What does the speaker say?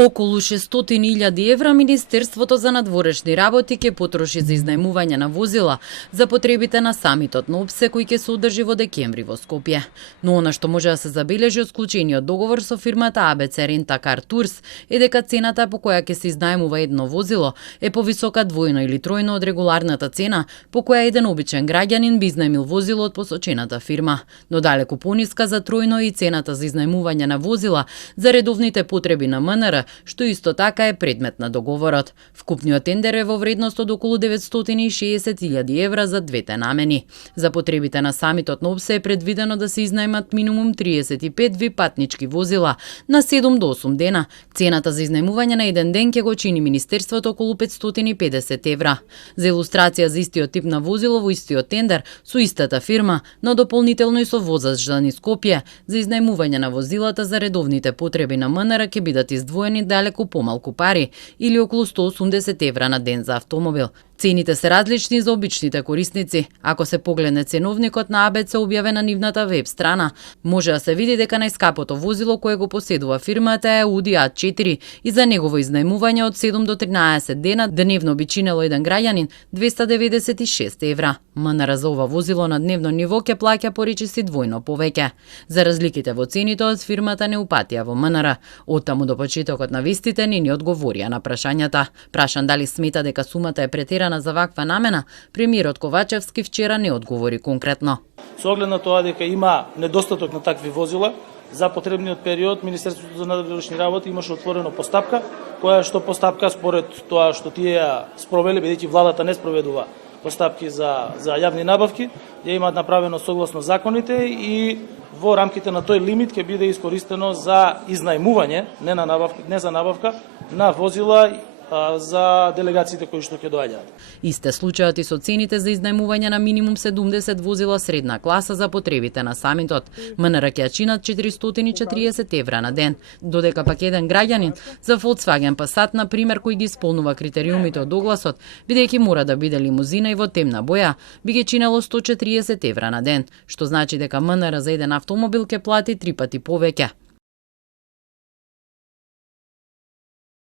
Околу 600.000 евра Министерството за надворешни работи ќе потроши за изнајмување на возила за потребите на самитот на ОПСЕ кој ќе се одржи во декември во Скопје. Но она што може да се забележи од склучениот договор со фирмата ABC Rent a Car Tours е дека цената по која ќе се изнајмува едно возило е повисока двојно или тројно од регуларната цена по која еден обичен граѓанин би изнајмил возило од посочената фирма, но далеку пониска за тројно и цената за изнајмување на возила за редовните потреби на МНР, што исто така е предмет на договорот. Вкупниот тендер е во вредност од околу 960.000 евра за двете намени. За потребите на самитот на ОПСЕ е предвидено да се изнајмат минимум 35 випатнички возила на 7 до 8 дена. Цената за изнајмување на еден ден ќе го чини Министерството околу 550 евра. За илустрација за истиот тип на возило во истиот тендер со истата фирма, но дополнително и со возач за Скопје, за изнајмување на возилата за редовните потреби на МНР ќе бидат издвоени далеку помалку пари или околу 180 евра на ден за автомобил. Цените се различни за обичните корисници. Ако се погледне ценовникот на ABC објавен на нивната веб страна, може да се види дека најскапото возило кое го поседува фирмата е Audi A4 и за негово изнајмување од 7 до 13 дена дневно би чинело еден граѓанин 296 евра. МНР за ова возило на дневно ниво ќе плаќа поречиси двојно повеќе. За разликите во цените од фирмата не упатија во МНР. Оттаму до почетокот на вестите не ни одговорија на прашањата. Прашан дали смета дека сумата е претерана за ваква намена, премиерот Ковачевски вчера не одговори конкретно. Со оглед на тоа дека има недостаток на такви возила, за потребниот период Министерството за надворешни работи имаше отворено постапка, која што постапка според тоа што тие ја спровели, бидејќи владата не спроведува постапки за јавни набавки, ја имаат направено согласно законите и во рамките на тој лимит ќе биде искористено за изнајмување, не за набавка, на возила за делегациите кои што ќе доаѓаат. Исте случајот и со цените за изнајмување на минимум 70 возила средна класа за потребите на самитот. МНР ќе чинат 440 евра на ден, додека пак еден граѓанин за Volkswagen Passat, на пример, кој ги исполнува критериумите од огласот, бидејќи мора да биде лимузина и во темна боја, би ги чинело 140 евра на ден, што значи дека МНР за еден автомобил ќе плати 3 пати повеќе.